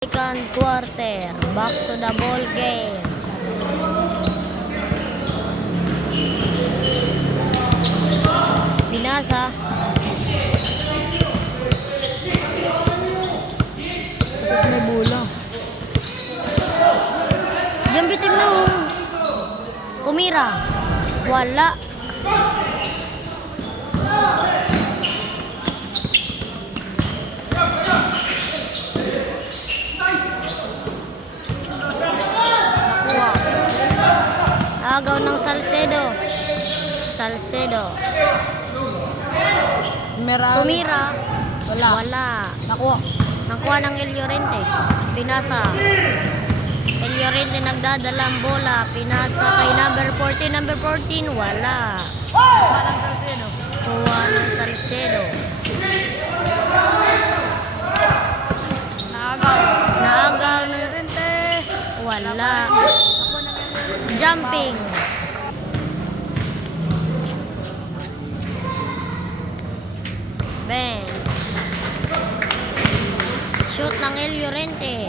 Second quarter, back to the ball game. Binasa. May bola. Diyan bitin na oh. Tumira. Wala. Nakuha. Agaw ng Salcedo. Tumira. Wala. Nakuha ng El Llorente. Pinasa. El Llorente nagdadala ang bola. Pinasa kay number 14. Wala. Kuha ng Salcedo. Naagaw ng Llorente. Wala. Jumping. Ben. Shoot ng El Llorente.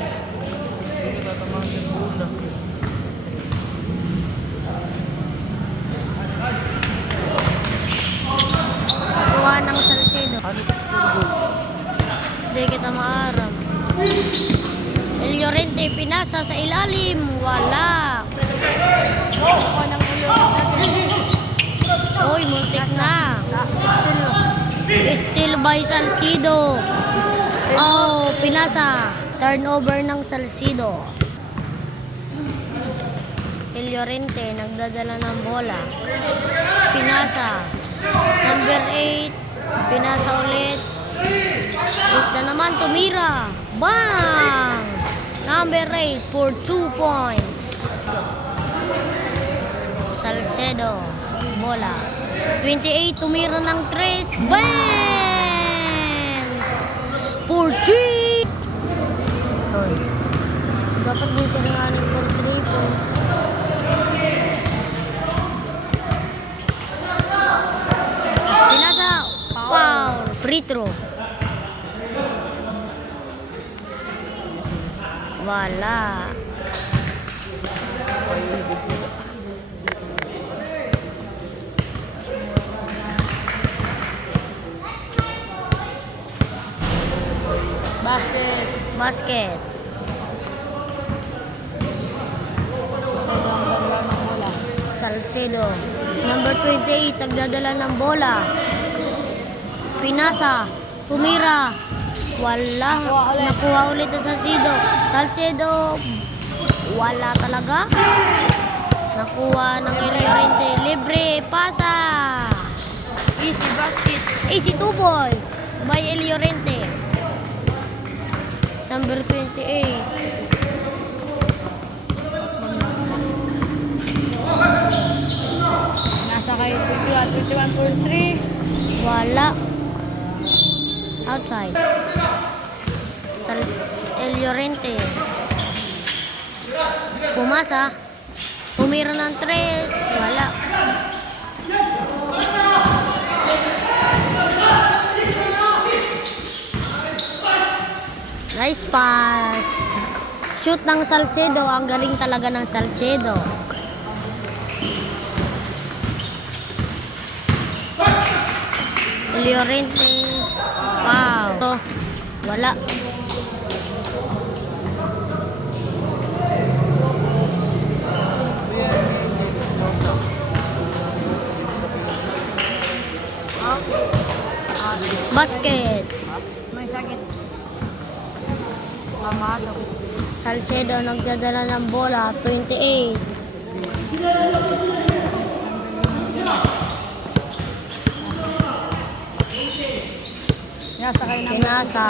Kuha ng Salcedo. Hindi kita maaram. El Llorente pinasa sa ilalim. Wala. Uy, multik na. Steal by Salcedo. Oh, pinasa. Turnover ng Salcedo. El Llorente nagdadala ng bola. Pinasa. Number 8. Pinasa ulit. 8 na naman. Tumira. Bang! Number 8 for 2 points. Salcedo. Bola. 28. Tumira ng 3. Bang! For 3. Dapat din siya nanganin for 3 points. Pinasa. Foul. Free throw. Wala. Basket. Salcedo. Number 28, nagdadala ng bola. Pinasa. Tumira. Wala. Nakuha ulit na Salcedo. Wala talaga. Nakuha ng El Llorente. Libre. Pasa. Easy basket. Easy 2 points by El Llorente. Number 28. Nasa kayo 21.3. Wala. Outside. El Llorente. Pumasa. Tumira ng 3. Wala. Nice pass. Shoot ng Salcedo. Ang galing talaga ng Salcedo. El Llorente. Wow. Wala. Basket. May sakit. Mamasok. Salcedo nagdadala ng bola. 28. Nasa kayo ng Pinasa.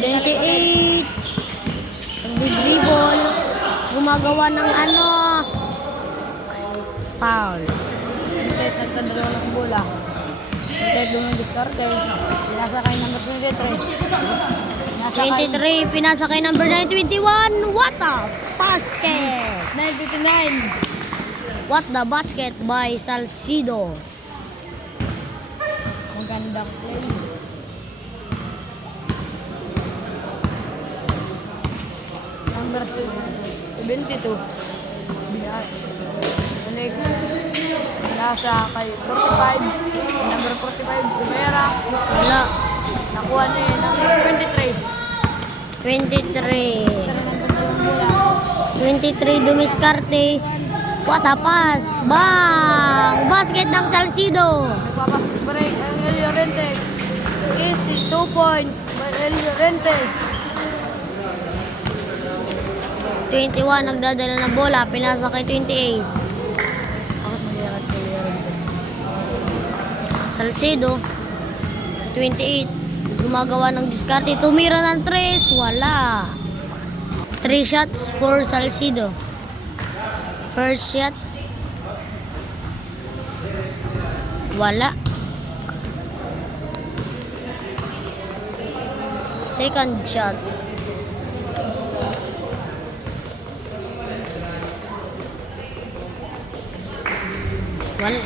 28. Nag-dribble. Gumagawa ng foul. kahit nagkadalawa ng bola. Kahit dumang-discarte. Nasa kayo number 23. Nasa kayo 23. Pinasa kay number 921. What the basket? 959. What the basket by Salcedo. Magandang play. number 72. Balik. Nasa kay 45. Number 45, Tumera. Wala. Nakuha niya yung number 23. 23. Isa naman po dalawang bola. 23 dumiskarte. Patapas. Bang! Basket ng Salcido. Nagpapas break ang El Llorente. Easy, 2 points by El Llorente. 21 nagdadala ng bola. Pinasa kay 28. Bakit mag-iakat kay El Llorente? Salcido. 28. Gumagawa ng diskarte. Tumira ng 3. Wala. 3 shots for Salcido. First shot. Wala. Second shot.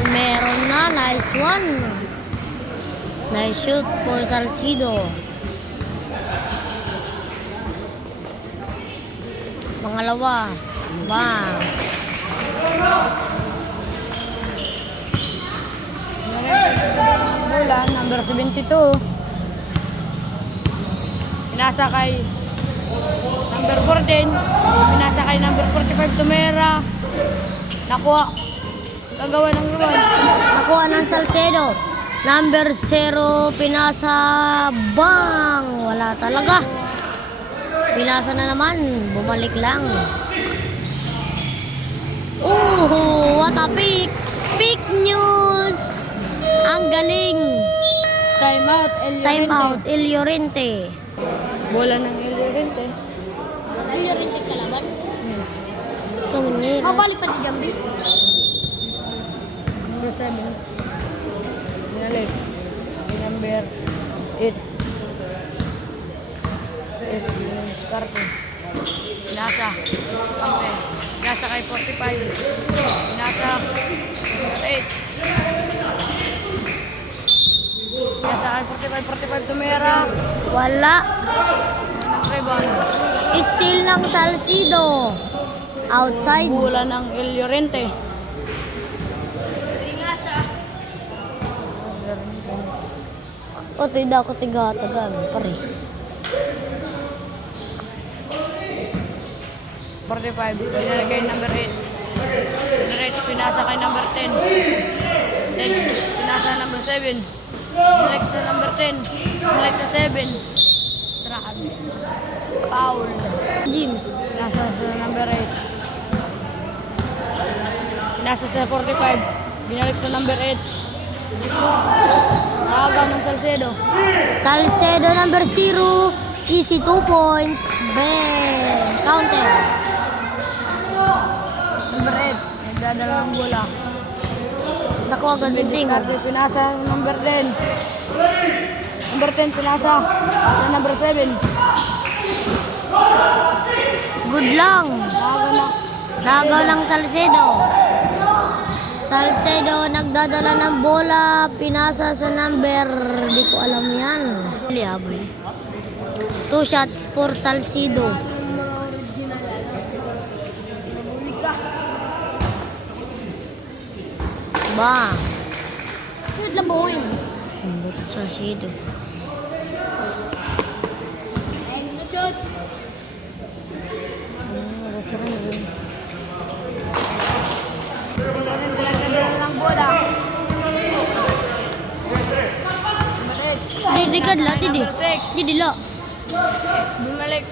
Meron na. Nice one. Nice shoot for Salcido. Pangalawa. Bang. Bola, number 72. Pinasa kay number 14. Pinasa kay number 45, Tumera. Nakuha. Gagawa ng rebound. Nakuha ng Salcedo. Number 0, pinasa. Bang! Wala talaga. Pinasa na naman. Bumalik lang. What a pick! Pick news! Ang galing! Time out, El Llorente. Time out, El Llorente. Bola ng El Llorente. El Llorente kalaban? Kamanyeras. Mabalik pa si Jambi. Number 7. Binalik. Kay number 8. 8. Diskarte. Pinasa. Kampe. Pinasa kay 45. Pinasa. Number 8. Pinasa kay 45. Tumera. Wala. Ng rebound. Steal ng Salcido. Outside. Bola ng El Llorente. O, tidak ako tiga-tagan. Pare. 45. Pinalagay number 8. Number 8. Pinasa kay number 10. 10. Pinasa number 7. Pinalik sa number 10. Pinalik sa 7. Trakan. Foul. James. Pinasa sa number 8. Pinasa sa 45. Binalik sa number 8. Nakagaw ng Salcedo. Salcedo number 0. Easy 2 points. Bang! Counter. Number 8. Nagdadala ng bola. Nakuha agad yung ting. Diskarte, pinasa sa number 10. Number 10 pinasa sa number 7. Good lang. Nakagaw na. Nagaw ng Salcedo. Salcedo nagdadala ng bola. Pinasa sa number. Di ko alam yan. Liaboy. 2 shots for Salcedo. Bang! Good lang ba yun? Salcedo. And the shot. Nagdadala ng bola. Bumalik. Di kadla, di. Number 6. Di dila. Bumalik.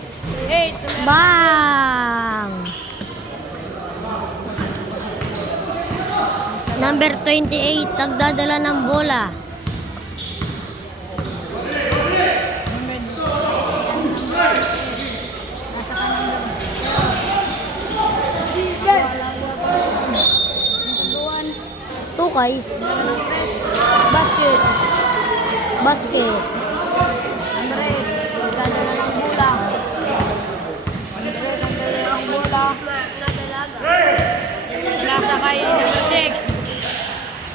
8. Bang! Number 28, nagdadala ng bola. Tukay. Basket. Basket. Number 8. Nagdadala ng bola. Number 8. Nagdadala ng bola. Nasa kay number 6.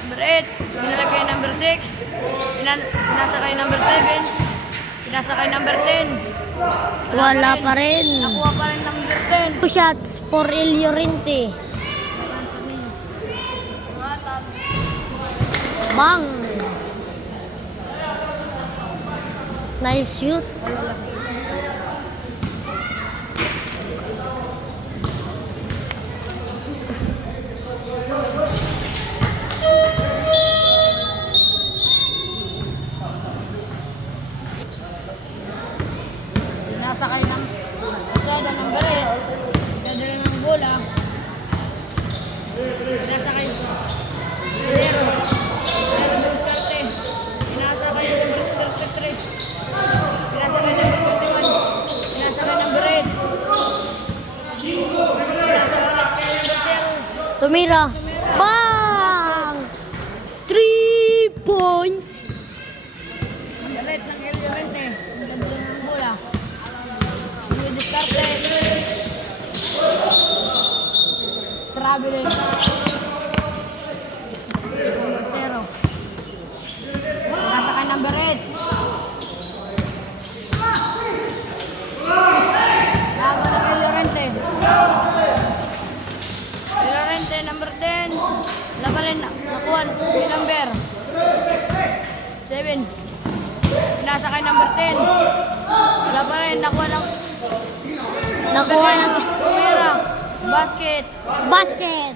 Number 8. Pinalagay number 6. Pinasa kay number 7. Pinasa kay number 10. Wala pa rin. Nakuha pa rin number 10. 2 shots for El Llorente. Bang! Nice shoot. Nasakay ng Salcedo ng Beret. Dadala ng bola. Nasakay. Zero. Zero ng Scarte. Pinasakay ng number 33. Pinasakay ng number 41. Pinasakay ng Beret. Pinasakay ng Zero. Tumira. Bang! 3 points. Beret ng El Llorente. Dadala ng bola. Discarte. Traveling. Zero. Nasa kay number 8. Laban ng El Llorente. El Llorente, number 10. Laban nakuha yung number 7. Nasa kay number 10. Laban nakuha ng Nakuha ng Pumera. Basket. basket.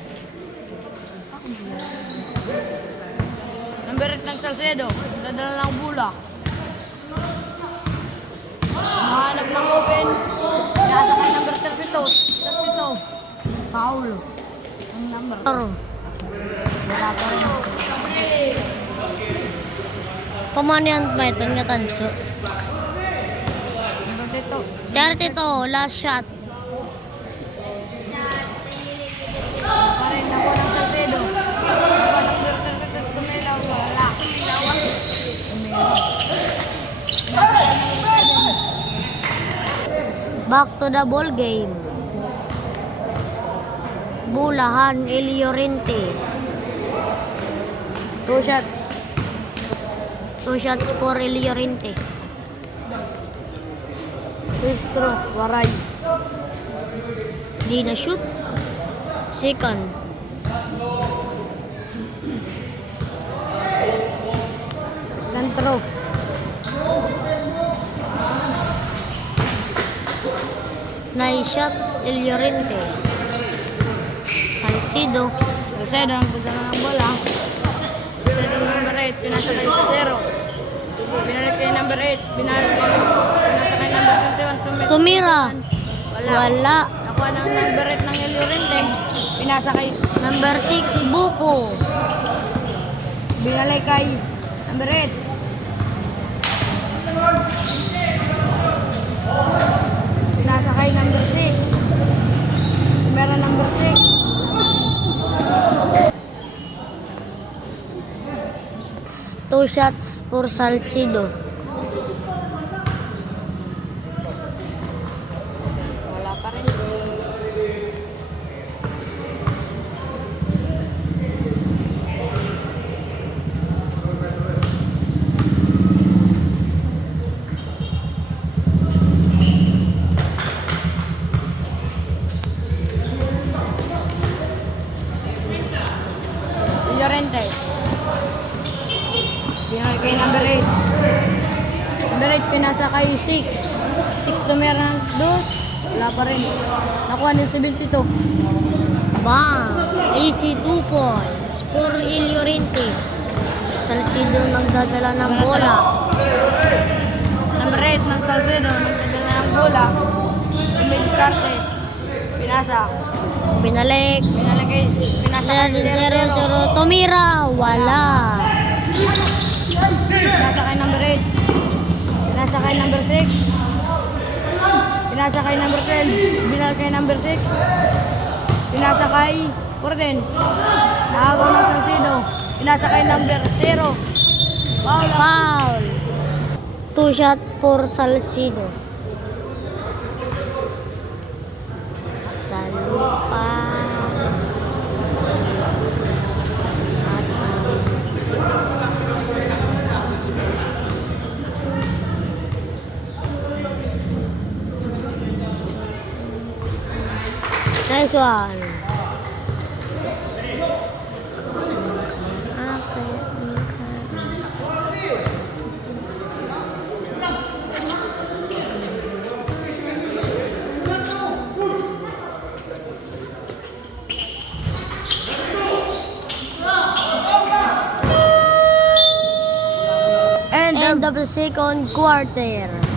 Number 8 ng Salcedo. Dadala ng bola. Mahanap ng open. Nasa kay number 32. 32. Foul. Ang number. Wala pa rin. Pamanihan pa ito nga tanso. Number 32. 32, last shot. Pa rin ako ng Salcedo. Nakuha ng number 32. Tumela. Wala. Tumela. Back to the ball game. Bulahan, El Llorente. 2 shots. 2 shots for El Llorente. Restro. Waray. Di na shoot. Second. Stand throw. Nice shot, El Llorente. Salcido. Salcedo ang dadala ng bola. Salcedo ng number 8. Pinasa kay Zero. Binalik kay number 8. Pinasa kay number 21. Tumira. Wala. Wala. Nakuha ng number 8 ng El Llorente. Pinasa kay Number 6, Buko. binalik kay number 8. Pinasa kay number 6. Meron number 6. 2 shots for Salcido. Wala pa rin. Llorente. Pinakay kay number 8. Number 8 pinasa kay 6. 6 to meron ng 2. Wala pa rin. Nakuha ni 72. Bang! Easy 2 points for El Llorente. Salcido nagdadala ng bola. Number 8 ng Salcedo. Nagdadala ng bola. Discarte. Pinasa. Binalik. Pinalagay. Pinasa kay 0-0. 0-0. Tumira. Wala. Pinasa kay number 8. Pinasa kay number 6. Pinasa kay number 12. Binal kay number 6. Pinasa kay Corden. Nakagaw ng Salcedo. Pinasa kay number 0. Foul. Foul. 2 shot for Salcido. Salupa. Nice one. And End of the second quarter.